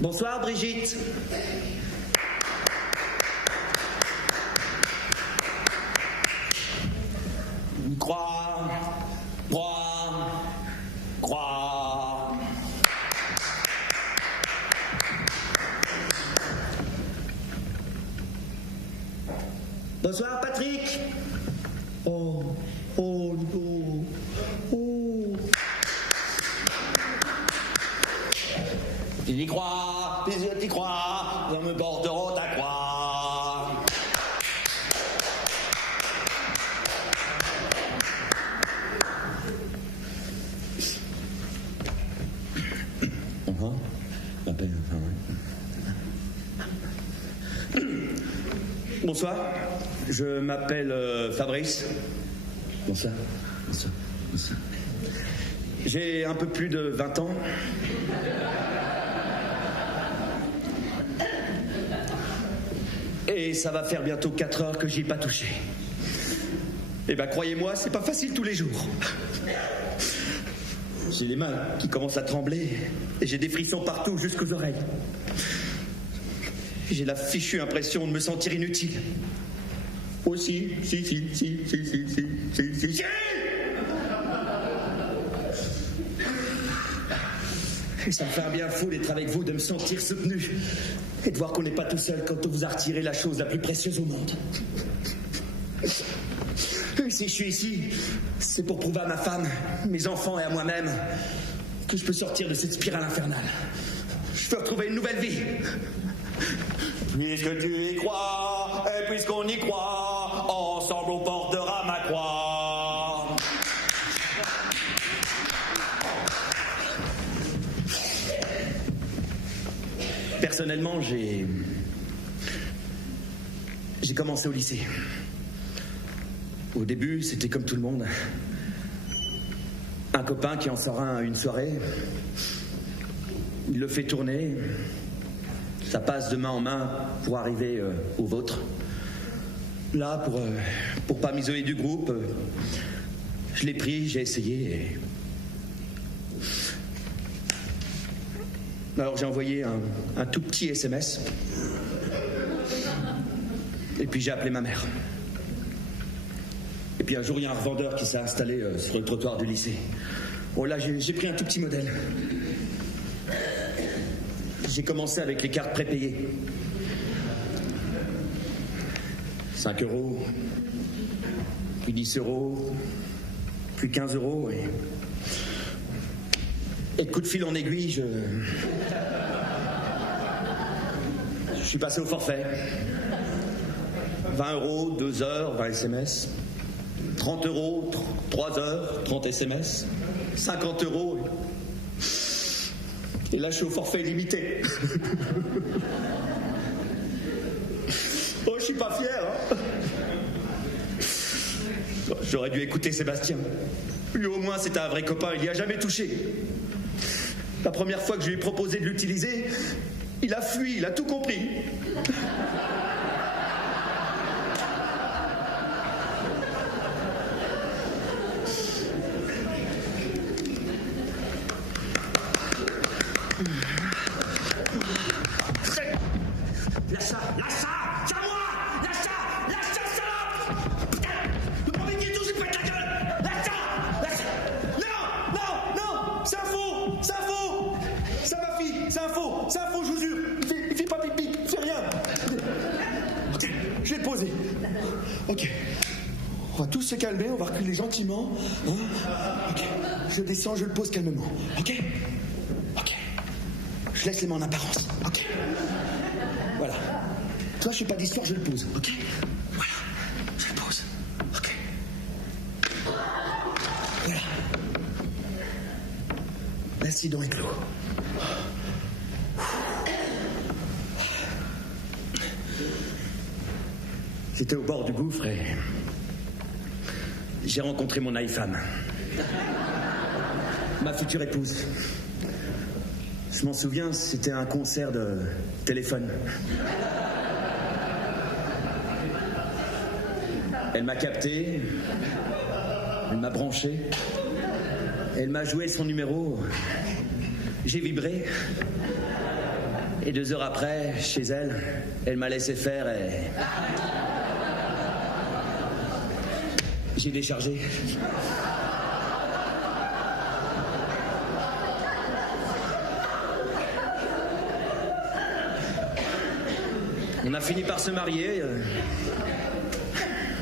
Bonsoir Brigitte. Croix, croix. Bonsoir Patrick. Oh non. T'y crois, tes yeux t'y crois, ils me porteront ta croix. Bonsoir, je m'appelle Fabrice. Bonsoir. J'ai un peu plus de 20 ans. Et ça va faire bientôt 4 heures que j'y ai pas touché. Eh ben croyez-moi, c'est pas facile tous les jours. J'ai les mains qui commencent à trembler et j'ai des frissons partout jusqu'aux oreilles. J'ai la fichue impression de me sentir inutile. Oh si. Et ça me fait un bien fou d'être avec vous, de me sentir soutenu et de voir qu'on n'est pas tout seul quand on vous a retiré la chose la plus précieuse au monde. Et si je suis ici, c'est pour prouver à ma femme, mes enfants et à moi-même que je peux sortir de cette spirale infernale. Je peux retrouver une nouvelle vie. Puisque tu y crois, et puisqu'on y croit, ensemble on portera ma croix. Personnellement, j'ai commencé au lycée. Au début, c'était comme tout le monde. Un copain qui en sort un à une soirée, il le fait tourner, ça passe de main en main pour arriver au vôtre. Là, pour pas m'isoler du groupe, je l'ai pris, j'ai essayé et... Alors j'ai envoyé un tout petit SMS. Et puis j'ai appelé ma mère. Et puis un jour, il y a un revendeur qui s'est installé sur le trottoir du lycée. Oh là, j'ai pris un tout petit modèle. J'ai commencé avec les cartes prépayées. 5 €, puis 10 €, puis 15 € et de coup de fil en aiguille, je suis passé au forfait. 20 €, 2 heures, 20 SMS. 30 €, 3 heures, 30 SMS. 50 €. Et là, je suis au forfait illimité. Oh, je suis pas fier, hein. J'aurais dû écouter Sébastien. Lui, au moins, c'était un vrai copain. Il y a jamais touché. La première fois que je lui ai proposé de l'utiliser, il a fui, il a tout compris. Lâche ça, c'est à moi. Lâche ça, salope. Putain, le premier qui touche, il pète la gueule. Lâche ça. Non, c'est un faux. Ça ma fille, c'est un faux, je vous jure. Il fait pas pipi, il fait rien. Ok, je l'ai posé. Ok, on va tous se calmer, on va reculer gentiment. Hein, ok, je descends, je le pose calmement. Ok. Je laisse les mains en apparence. Ok. Voilà. Toi, je fais pas d'histoire, je le pose. Ok. Voilà. Je le pose. Ok. Voilà. L'incident est clos. J'étais au bord du gouffre et j'ai rencontré mon aïe-femme. Ma future épouse. Je m'en souviens, c'était un concert de téléphone. Elle m'a capté. Elle m'a branché. Elle m'a joué son numéro. J'ai vibré. Et 2 heures après, chez elle, elle m'a laissé faire et... j'ai déchargé. On a fini par se marier.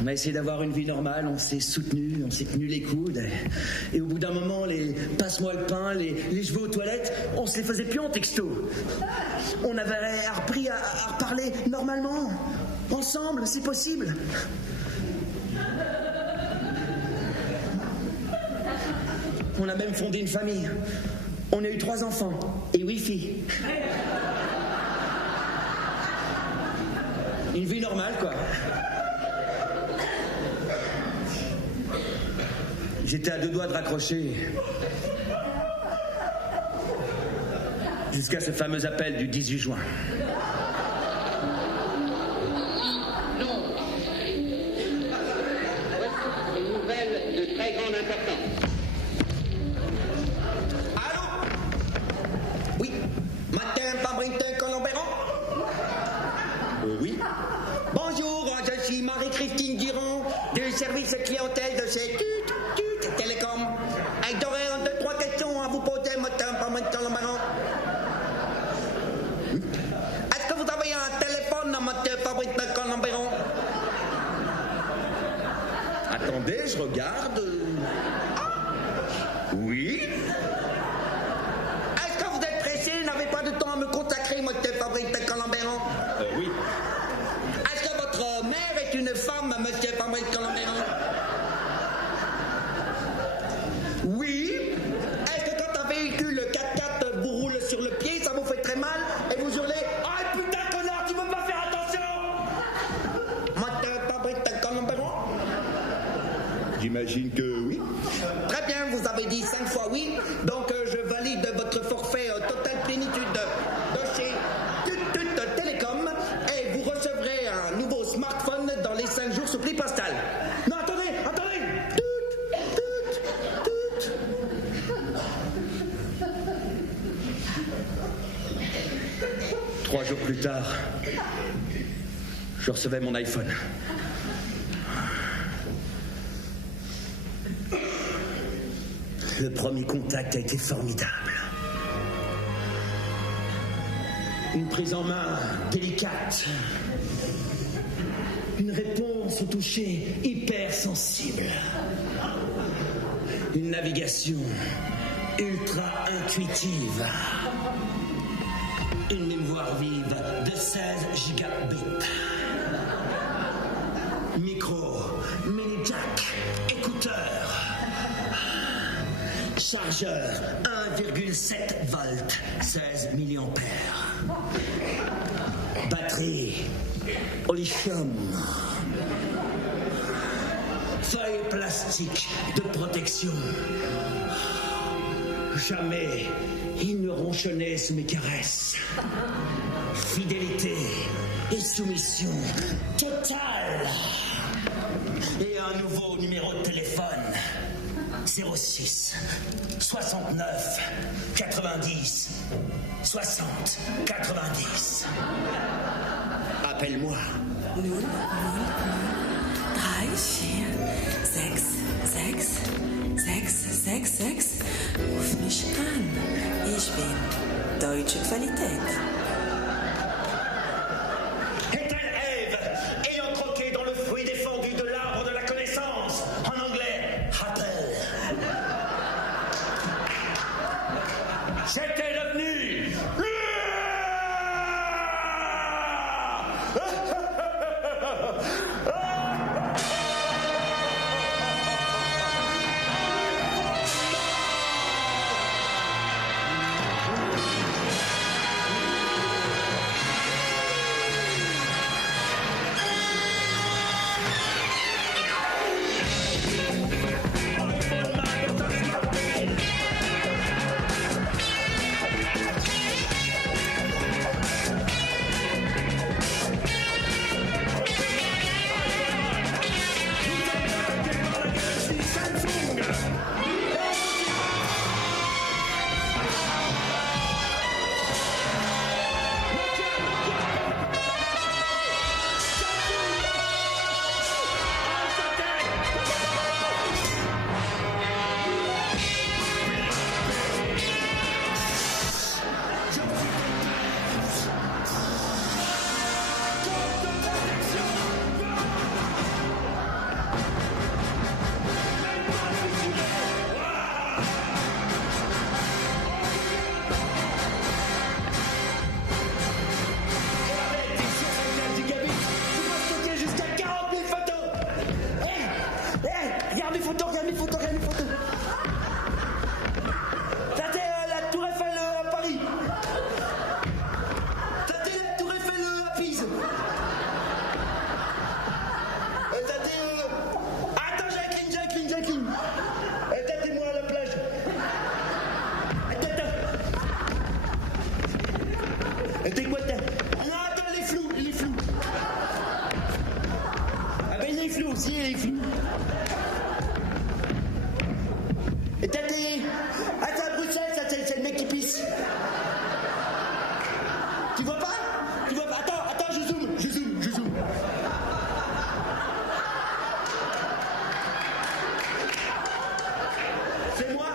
On a essayé d'avoir une vie normale, on s'est soutenu, on s'est tenu les coudes. Et au bout d'un moment, les passe-moi le pain, les je vais aux toilettes, on se les faisait plus en texto. On avait appris à reparler normalement. Ensemble, c'est possible. On a même fondé une famille. On a eu 3 enfants et 8 filles. Une vie normale, quoi. J'étais à 2 doigts de raccrocher. Jusqu'à ce fameux appel du 18 juin. Non. Voici une nouvelle de très grande importance. Allô? Oui. Martin Fabrintin Colomberon? Oui. Bonjour, je suis Marie-Christine Durand du service clientèle de chez Télécom. J'aurais 2, 3 questions à vous poser, Martin Fabrintin Colomberon. Est-ce que vous avez un téléphone, Martin Fabrintin Colomberon? Attendez, je regarde. Oui. Est-ce que vous êtes pressé? N'avez pas de temps à me consacrer, Martin Fabrintin Colomberon? Oui. Est-ce que votre mère est une femme, Monsieur Fabrintin Colomberon? Oui. Est-ce que quand un véhicule 4x4 vous roule sur le pied, ça vous fait très mal et vous hurlez « Ah putain connard, tu veux pas faire attention !» Martin Fabrintin Colomberon? J'imagine que oui. Très bien, vous avez dit 5 fois oui, donc je valide votre forfait Total Plénitude de chez Télécom et vous recevrez un nouveau smartphone dans les 5 jours sous prix postal. Non, attendez. 3 jours plus tard, je recevais mon iPhone. Le premier contact a été formidable. Une prise en main délicate. Une réponse au toucher hyper sensible. Une navigation ultra intuitive. Une mémoire vive de 16 gigabits. Micro, mini jack, écouteur. Chargeur 1,7 volts, 16 milliampères. Batterie au lithium. Feuille plastique de protection. Jamais il ne ronchonnait sous mes caresses. Fidélité et soumission totale. Et un nouveau numéro de téléphone. 06 69 90 60 90. Appelle-moi. 0, 0, 3, 4, 6, 6, 6, 6, 6. Ruf mich an. Ich bin deutsche Qualität. Est-elle Ève, ayant croqué dans le fruit défendu de l'arbre de la connaissance, en anglais, Apple. J'étais devenu... C'est moi